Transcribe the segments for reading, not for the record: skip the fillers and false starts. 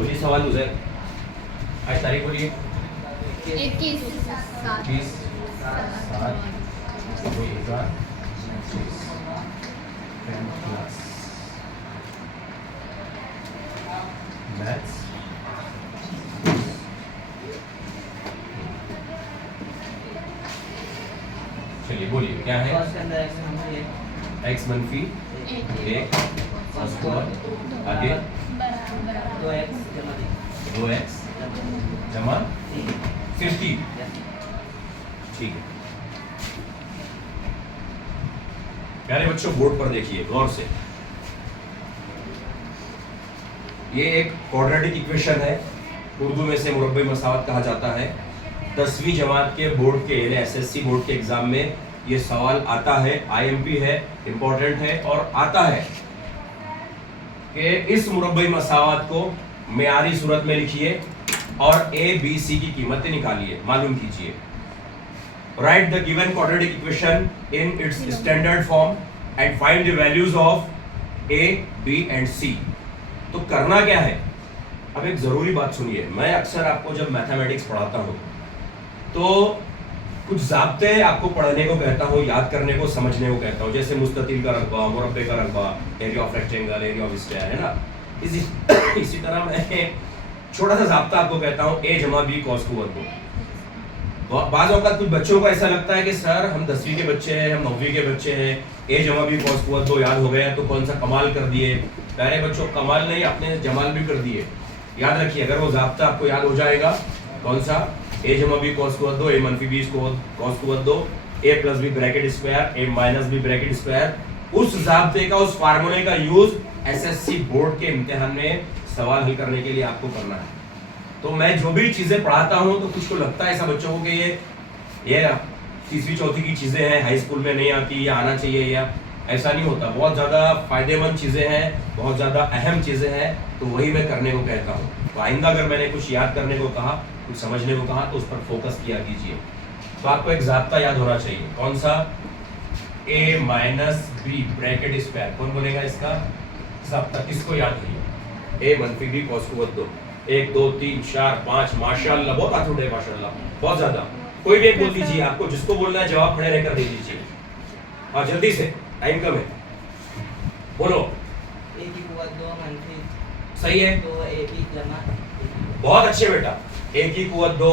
बोलिए सवाल उधर। आज तारीख बोलिए। 21 20 7 2025 10th क्लास मैथ्स। चलिए बोलिए क्या है। x मनफी 1 और आगे 2x जमा 50। ठीक है प्यारे बच्चों, बोर्ड पर देखिए गौर से। ये एक क्वाड्रेटिक इक्वेशन है, उर्दू में से मुरब्बे मसावत कहा जाता है। 10वीं जमात के बोर्ड के यानी एसएससी बोर्ड के एग्जाम में ये सवाल आता है, आईएमपी है, इंपॉर्टेंट है। और आता है कि इस मुरब्बे मसावत को मेयारी सूरत में लिखिए और ए बी सी की कीमतें निकालिए, मालूम कीजिए। Write the given quadratic equation in its standard form and find the values of A B and C. तो करना क्या है, अब एक जरूरी बात सुनिए। मैं अक्सर आपको जब मैथमेटिक्स पढ़ाता हूं तो कुछ ज़ाब्ते आपको पढ़ने को कहता हूँ, याद करने को, समझने को कहता हूँ। जैसे मुस्ततिल का रकबा, मुरब्बे का रकबा, area of rectangle, area of square, है ना। इसी तरह मैं छोटा सा ज़ाब्ता आपको कहता हूँ, ए जमा बी कॉस कुव्वत 2। बाज़ औक़ात कुछ बच्चों को ऐसा लगता है कि सर हम 10वीं के बच्चे हैं, हम 9वीं के बच्चे हैं, ए जमा बी कॉस कुव्वत 2 याद हो गया तो कौन सा कमाल कर दिए। प्यारे बच्चों, कमाल नहीं, आपने जमाल भी कर दिए। याद रखिए, अगर वो ज़ाब्ता आपको याद हो जाएगा, कौन सा, ए जमा बी कॉस कुव्वत 2, ए मनफी बी कॉस कुव्वत 2, ए प्लस बी ब्रैकेट स्क्वायर, ए माइनस बी ब्रैकेट स्क्वायर, उस ज़ाब्ते का, उस फार्मूले का यूज एसएससी बोर्ड के इम्तिहान में सवाल हल करने के लिए आपको करना है। तो मैं जो भी चीज़ें पढ़ाता हूँ तो कुछ को लगता है ऐसा बच्चों को कि ये तीसरी चौथी की चीज़ें हैं, हाई स्कूल में नहीं आती या आना चाहिए, या ऐसा नहीं होता। बहुत ज़्यादा फ़ायदेमंद चीज़ें हैं, बहुत ज़्यादा अहम चीज़ें हैं, तो वही मैं करने को कहता हूँ। तो आइंदा अगर मैंने कुछ याद करने को कहा, कुछ समझने को कहा, तो उस पर फोकस किया कीजिए। तो आपको एक ज़ाब्ता याद होना चाहिए, कौन सा, a minus B bracket square. कौन बोलेगा इसका ज़ाब्ता, किसको याद है? a मनफी बी कॉस कुव्वत 2। 1 2 3 4 5 माशाल्लाह, बहुत हाथ उठे माशाल्लाह, बहुत ज़्यादा। कोई भी एक बोल दीजिए, आपको जिसको बोलना है जवाब खड़े रहकर दे दीजिए। हाँ जल्दी से, टाइम कम है, बोलो। a की कुव्वत 2 मनफी सही है, 2 a की जमा। बहुत अच्छे बेटा। a की कुव्वत 2,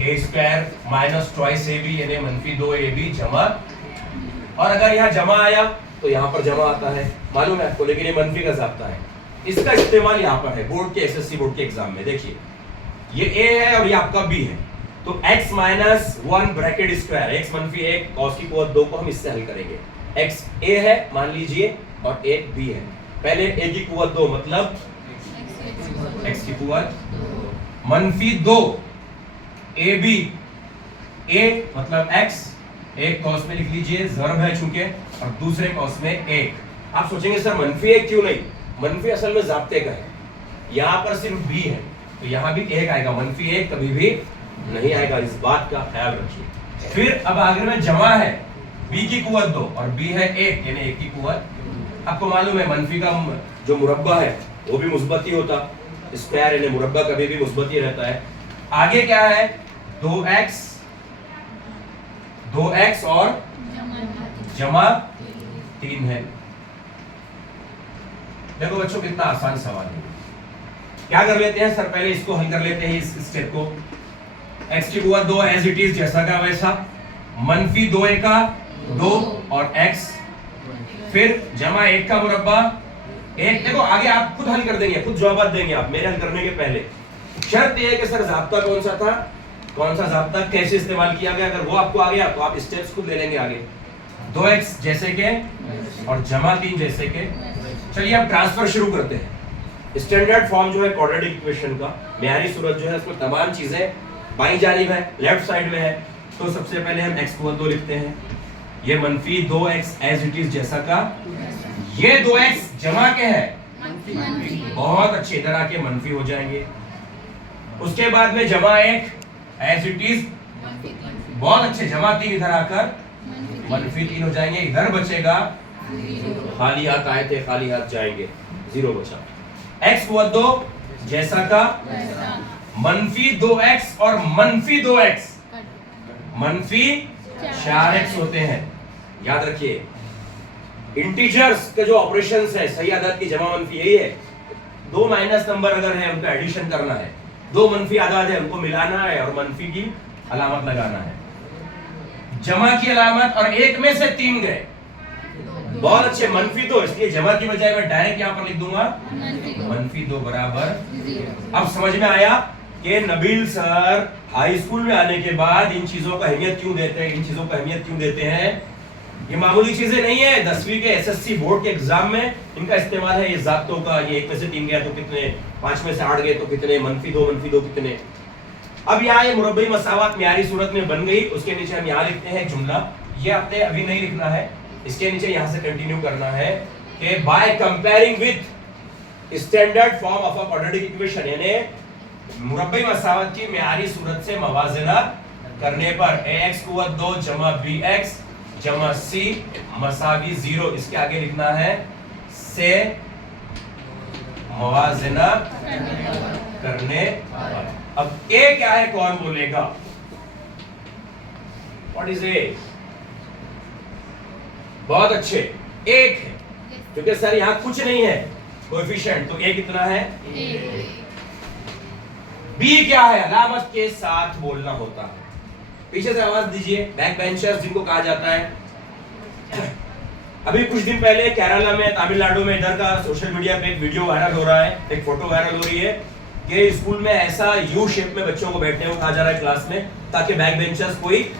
a square minus twice ab यानी मनफी 2ab जमा, और अगर यहाँ जमा आया तो यहाँ पर जमा आता है, मालूम है आपको, लेकिन ये मनफी का ज़ाब्ता है। इसका इस्तेमाल यहाँ पर है बोर्ड के, एसएससी बोर्ड के एग्जाम में। देखिए ये a है और ये आपका b है, तो x minus 1 bracket square, x मनफी 1 कॉस की कुव्वत 2 को हम इससे हल करेंगे। x a है मान लीजिए और एक b है। पहले a की कुव्वत 2 मतलब x की कुव्वत मनफी 2 ab, a मतलब x, एक कॉस में लिख लीजिए, ज़र्ब है चूंकि, और दूसरे कॉस में 1। आप सोचेंगे सर मनफी 1 क्यों नहीं, मनफी असल में ज़ाब्ते का है, यहाँ पर सिर्फ b है तो यहाँ भी 1 आएगा, मनफी 1 कभी भी नहीं आएगा, इस बात का ख्याल रखिए। फिर अब आगे में जमा है, b की कुव्वत 2 और b है 1 यानी 1 की कुव्वत। आपको मालूम है मनफी का जो मुरब्बा है वो भी मुस्बत ही होता, स्क्वायर यानी मुरब्बा कभी भी मुस्बत ही रहता है। आगे क्या है, 2x और जमा 3 है। देखो बच्चों कितना आसान सवाल है। क्या कर लेते हैं सर, पहले इसको हल कर लेते हैं, इस स्टेप को। x की कुव्वत 2 एज इट इज, जैसा का वैसा, मनफी 2a का 2 और x, फिर जमा 1 का मुरब्बा 1। देखो आगे आप खुद हल कर देंगे, खुद जवाब देंगे आप मेरे हल करने के पहले। शर्त यह है कि सर ज़ाब्ता कौन सा था, कौन सा ज़ाब्ता कैसे इस्तेमाल किया गया, अगर वो आपको आ गया तो आप स्टेप्स खुद ले लेंगे आगे। 2x जैसे के और जमा 3 जैसे के। चलिए अब ट्रांसफर शुरू करते हैं। स्टैंडर्ड फॉर्म जो है क्वाड्रेटिक इक्वेशन का, मेयारी सूरत जो है, उसमें तमाम चीजें बाईं जानिब है, लेफ्ट साइड में है। तो सबसे पहले हम x को 2 लिखते हैं, ये मनफी 2x एज इट इज जैसा का, ये 2x जमा के है, बहुत अच्छे, इधर आके मनफी हो जाएंगे। उसके बाद में जमा 1 एज इट इज, बहुत अच्छे, जमा 3 इधर आकर मनफी 3 हो जाएंगे। इधर बचेगा, खाली हाथ आए थे खाली हाथ जाएंगे, 0 बचा। x को 2 जैसा का मनफी 2x और मनफी 2x मनफी 4x होते हैं। याद रखिए इंटीजर्स के जो ऑपरेशंस है सही आदाद की जमा मनफी यही है। दो माइनस नंबर अगर है उनका एडिशन करना है, दो मनफी आदाद है उनको मिलाना है और मनफी की अलामत लगाना है। जमा की अलामत और एक में से 3 गए, बहुत अच्छे। मनफी 2 इसलिए जमा की बजाय मैं डायरेक्ट यहां पर लिख दूंगा मनफी 2 बराबर। अब समझ में आया कि नबील सर हाई स्कूल में आने के बाद इन चीजों का अहमियत क्यों देते हैं, इन चीजों का अहमियत क्यों देते हैं। ये मामूली चीजें नहीं है। 10वीं के एसएससी बोर्ड के एग्जाम में इनका इस्तेमाल है। ये ज़ाब्तों का, ये 1 में से 3 गया तो कितने, 5 में से 8 गए तो कितने, मनफी 2 कितने। अब यहाँ ये मुरब्बई मसावत मियारी सूरत में बन गई। उसके नीचे हम यहाँ लिखते हैं जुमला। ये आपने अभी नहीं लिखना है, इसके नीचे यहाँ से कंटिन्यू करना है कि by comparing with standard form of a quadratic equation, यानी मुरब्बई मसावत की मियारी सूरत से मवाजना करने पर ax कुव्वत 2 जमा bx जमा c मसावी 0, इसके आगे लिखना है से मवाजना करने पर। अब a क्या है कौन बोलेगा? What is a? बहुत अच्छे, 1 है क्योंकि सर यहां कुछ नहीं है कोएफिशिएंट, तो a कितना है? b क्या है? अलामत के साथ बोलना होता है। पीछे से आवाज दीजिए। बैक बेंचर्स जिनको कहा जाता है, अभी कुछ दिन पहले केरला में, तमिलनाडु में इधर का सोशल मीडिया पे एक वीडियो वायरल हो रहा है, एक फोटो वायरल हो रही है कि स्कूल में ऐसा यू शेप में बच्चों को बैठने को कहा जा रहा है क्लास में, ताकि बैक बेंचर्स कोई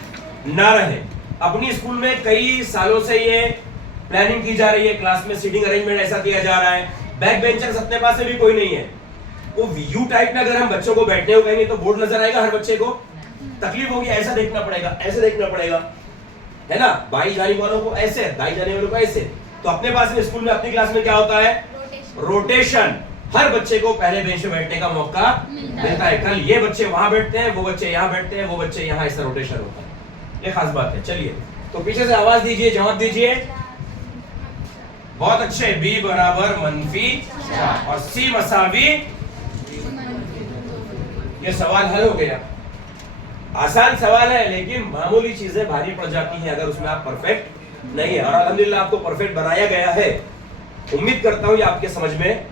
ना रहे। अपनी स्कूल में कई सालों से ये प्लानिंग की जा रही है, क्लास में सीटिंग अरेंजमेंट ऐसा किया जा रहा है, बैक बेंचर्स अपने पास में भी कोई नहीं है। वो यू टाइप में अगर हम बच्चों को बैठने को कहेंगे तो बोर्ड नजर आएगा, हर बच्चे को तकलीफ होगी, ऐसा देखना पड़ेगा, ऐसे देखना पड़ेगा, है ना। बाई जाने वालों को ऐसे, दाई जाने वालों को ऐसे। तो अपने पास में स्कूल में अपनी क्लास में क्या होता है? रोटेशन। हर बच्चे को पहले बेंच पे बैठने का मौका मिलता है। कल ये बच्चे वहां बैठते हैं, वो बच्चे यहाँ बैठते हैं, वो बच्चे यहाँ, ऐसा रोटेशन होता है। ये खास बात है। चलिए तो पीछे से आवाज दीजिए, जवाब दीजिए। बहुत अच्छे। b बराबर मनफी 4 और c मसावी। ये सवाल हल हो गया। आसान सवाल है लेकिन मामूली चीजें भारी पड़ जाती हैं अगर उसमें आप परफेक्ट नहीं है। और अल्हम्दुलिल्लाह आपको परफेक्ट बनाया गया है। उम्मीद करता हूं ये आपके समझ में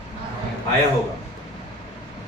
आया होगा।